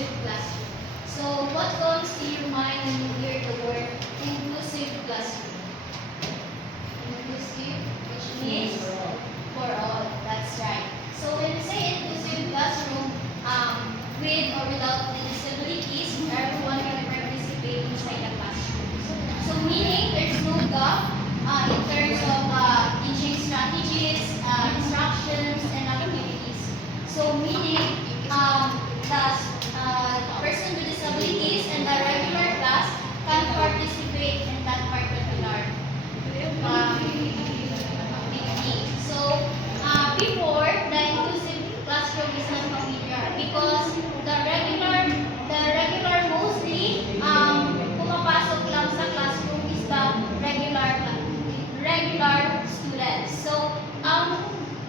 inclusive classroom. So what comes to your mind when you hear the word inclusive classroom? Inclusive, which means for all. That's right. So when we say inclusive classroom, with or without the disabilities, everyone can participate inside the classroom. So meaning there's no gap in terms of teaching strategies, instructions, and activities. So meaning the person with disabilities and the regular class can participate in that particular activity. So before, the inclusive classroom is not familiar because the regular mostly pumapasok lang sa classroom is the regular students. So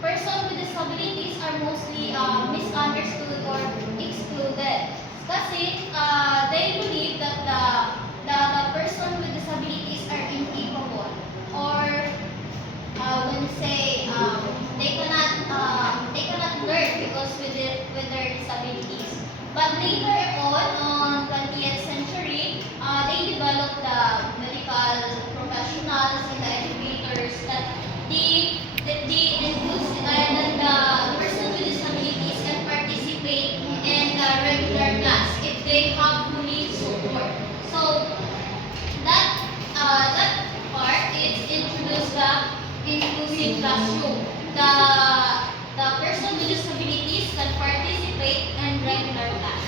person with disabilities are mostly misunderstood or excluded. Kasi they believe that the person with disabilities are incapable or when say they cannot learn because with their disabilities. But later on 20th century, they developed the medical professionals and the educators that the inclusive and the person with disabilities can participate in the regular class if they have fully support. So that part is introduced the inclusive classroom. The person with disabilities can participate in regular class.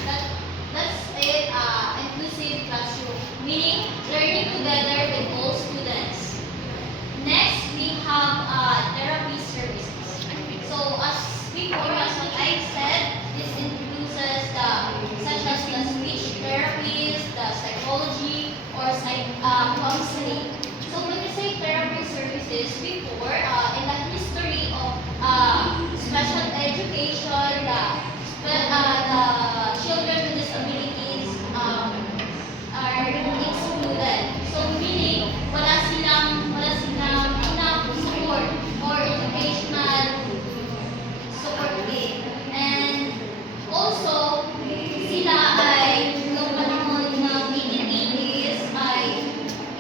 That's it. Inclusive classroom, meaning learning together with all students. Next, we have therapy services. So as before, as what I said, this includes such as the speech therapies, the psychology, or counseling. So when we say therapy services, before in the history of special education, the children with disabilities are excluded. So meaning wala silang enough support or educational support din. And also sila ay nung panahon ng 1880s ay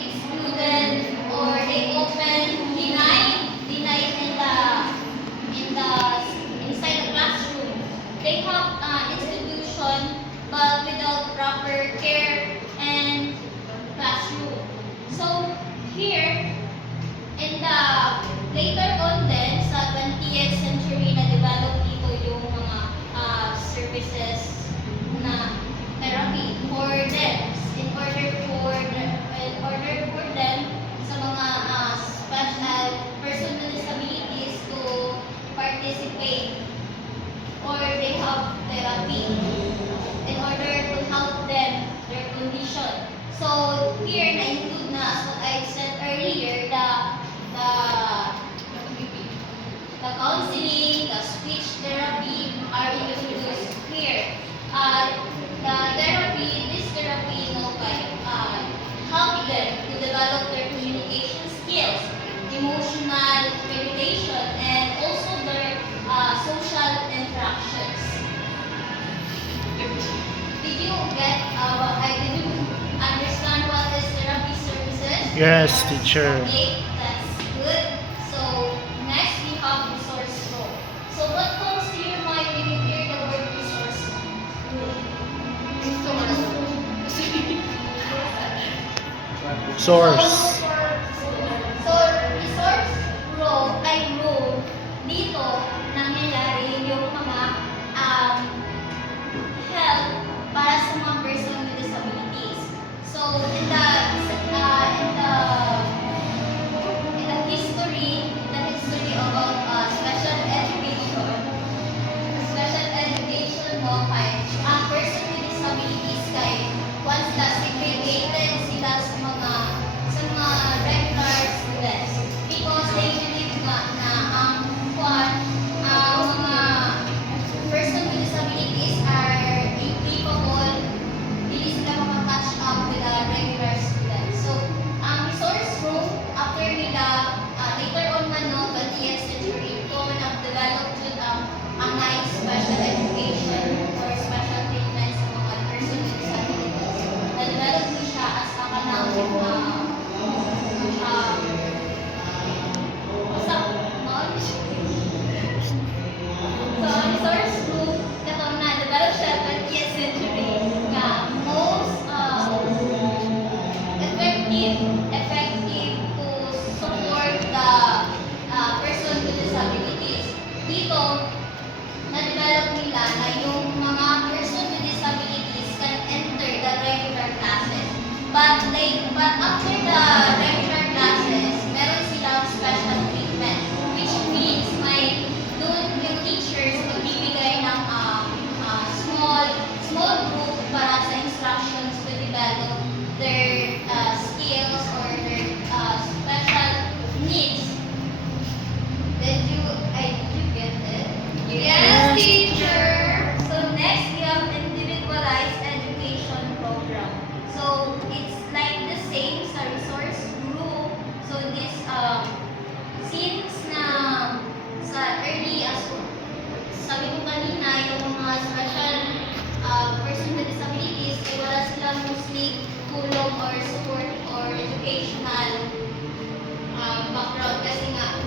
excluded or they often denied inside the classroom. They have institution but without proper care and classroom. So here in the later on then sa 20th century na develop dito yung mga services na therapy for them in order for them sa mga special person with disabilities to participate or they have therapy in order to help them their condition. So here na include na as what I said earlier the counseling, the speech therapy are introduced here. This therapy help them to develop their communication skills, emotional regulation, and also their social interactions. Did you understand what is therapy services? Yes, teacher. Okay, that's good. So next we have resource role. So what comes to your mind when you hear the word resource role? Source. So resource role dito nangyayari yung mga help para sa mga person with disabilities. So in the history about special education mo kay ang person with disabilities kay once na segregated sila sa mga mga special person with disabilities, ay wala silang mostly tulong or support or educational background kasi nga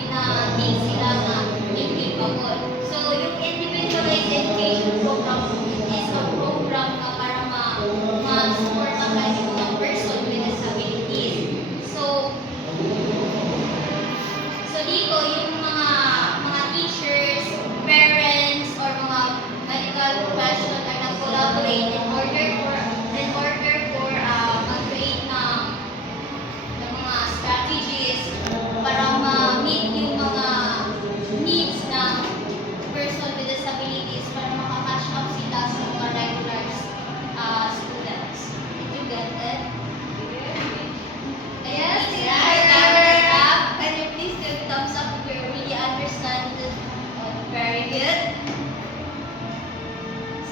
ina-need sila na incapable. So, yung individualized education program is a program na para ma-supportahan yung mga person with disabilities. So dito yung mga teachers, parents, or mga medical profession ay nag-collaborate in order for mag-create ng mga strategies para ma-meet yung mga needs ng person with disabilities para makaka-catch up sila sa mga regular students. Did you get it? Yes, staff. Can you please give thumbs up if you really understand it? Very good.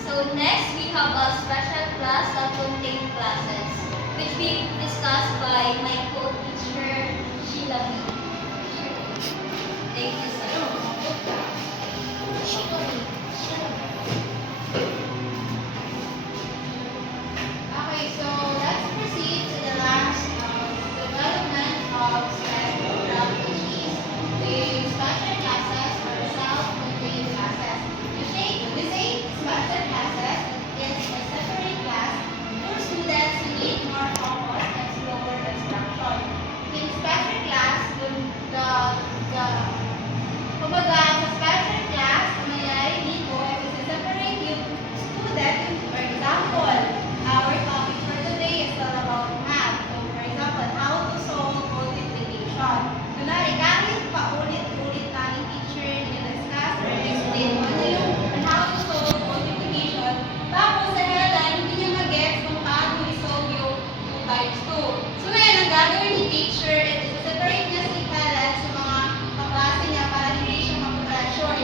So next we have a special class that contain classes, which we discussed by my co-teacher Sheila B. Thank you, sir. Sheila B. Okay, so let's proceed to the last development of SPED program, which is the special classes or self-contained classes. We say special classes is a separate class for students who need more focus and slower instruction. In special class, kumbaga, sa special class, ang nangyayari dito is separate yung student. For example, our topic for today is all about math. So, for example, how to solve multiplication. Kunwari, kahit paulit-ulit namin teacher i-discuss or explain kung ano yung how to solve multiplication, tapos sa halalan, hindi niya mag-gets kung paano i-solve yung 2 times 2. So, ngayon, ang gagawin ni teacher is separate niya si Helen sa mga kaklase niya para hindi siya mag-pressure.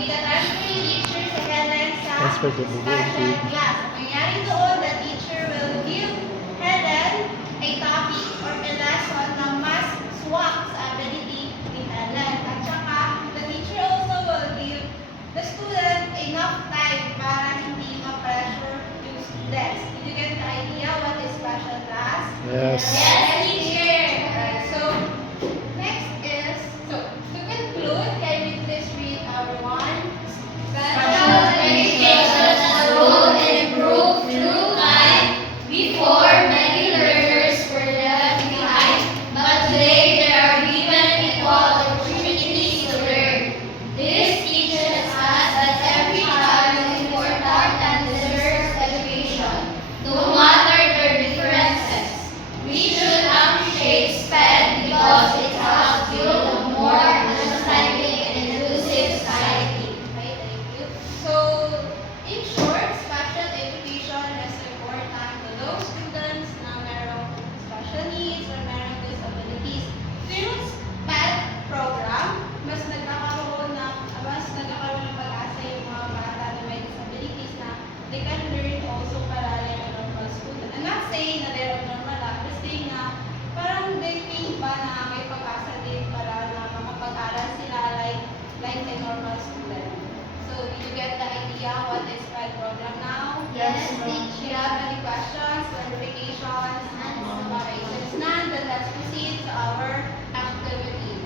Ita-transfer yung teacher sa Helen sa Transfer to Google special Sheet. class. Ang mangyari doon, the teacher will give Helen a topic or a lesson na mas swak sa ability ni Helen. At saka, the teacher also will give the student enough time para hindi ma-pressure yung students. Did you get the idea what is special class? Yes. Yes, teacher. Alright, so next is, so to conclude, can we please read our one? Special education has grown and improved through time. Before, many learners were left behind, but today there are given equal opportunities to learn. This teaches us that every child is important and deserves education, no matter their differences. We should appreciate SPED because it helps build a more understanding and inclusive society. Okay, thank you. So, in short, special education is important to those students na merong special needs or merong disabilities. Through SPED program, mas nagkakaroon ng pag-asa yung mga bata na may disabilities na they can learn also parallel to normal student. I'm not saying na they're abnormal, but saying na parang they think ba na may pag-asa din para na makapag-aral sila like a normal student. So, did you get the idea what is SPED program now? Yes, Do you have any questions, clarifications? Okay, since none, then let's proceed to our activity.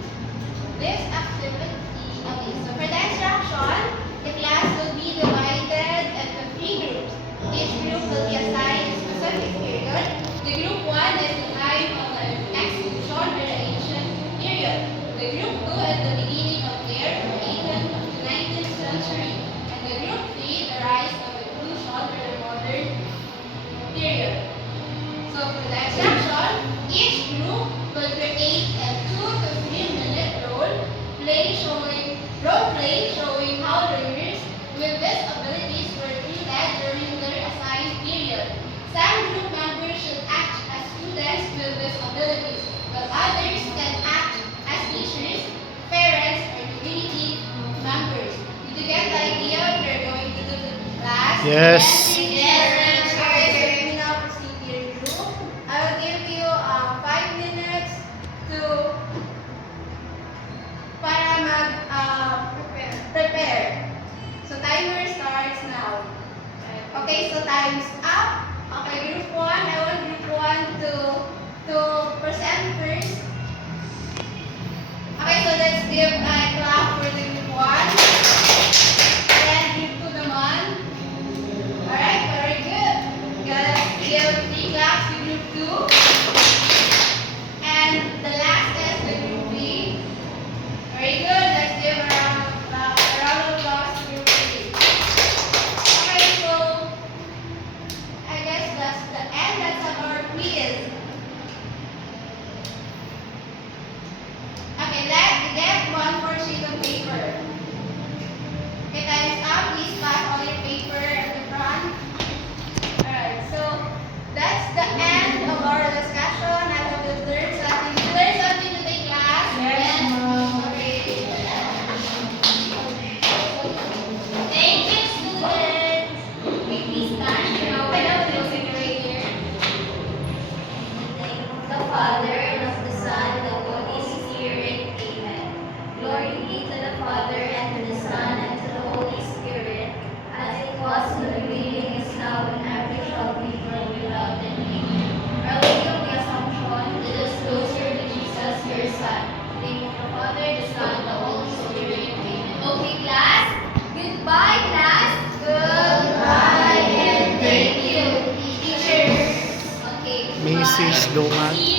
This activity, okay, so for the instruction, the class will be divided into 3 groups. Each group will be assigned a specific period. The group 1 is the time of the exclusion or the ancient period. The group 2 is the beginning of the year from 18th to 19th century. And the group 3, the rise of inclusion or the modern period. So for the instruction, each group will create a 2 to 3 minute role play showing how learners with disabilities were treated during their assigned period. Some group members should act as students with disabilities, while others can act as teachers, parents, or community members. Did you get the idea what you're going to do to the class? Yes. Yes. Okay, so let me now proceed to your group. I will give you 5 minutes to para mag prepare. So time's up. Okay, group 1, I want group 1 to present first. Okay, so let's give a clap for the group 1. And group 2 naman. Alright, very good. Okay, let's give 3 claps to group 2. And the last is the group B. Very good. Let's give a round of applause to group B. Okay, so I guess that's the end. That's our quiz. Okay, let's get one more sheet of paper. Okay, time's up. Please pass all your paper at the front. Alright, so that's the end of our discussion. I hope you learned something. You learned something today, class? Yes, Ma'am. Okay. Thank you, students. Okay, please stand. Okay, now the music right here. In the name of the Father, and of the Son, and of the Holy Spirit. Amen. Glory be to the Father, and to the Son, and to the Holy Spirit, as it was in the beginning, is now, and ever shall be, world without end. Amen. Our Lady of the Assumption, lead us closer to Jesus, your Son. In the name of the Father, the Son, and the Holy Spirit. Amen. Okay, class. Goodbye, class. Goodbye, and thank you, teachers. Okay. Mrs. bye. Dongan. See you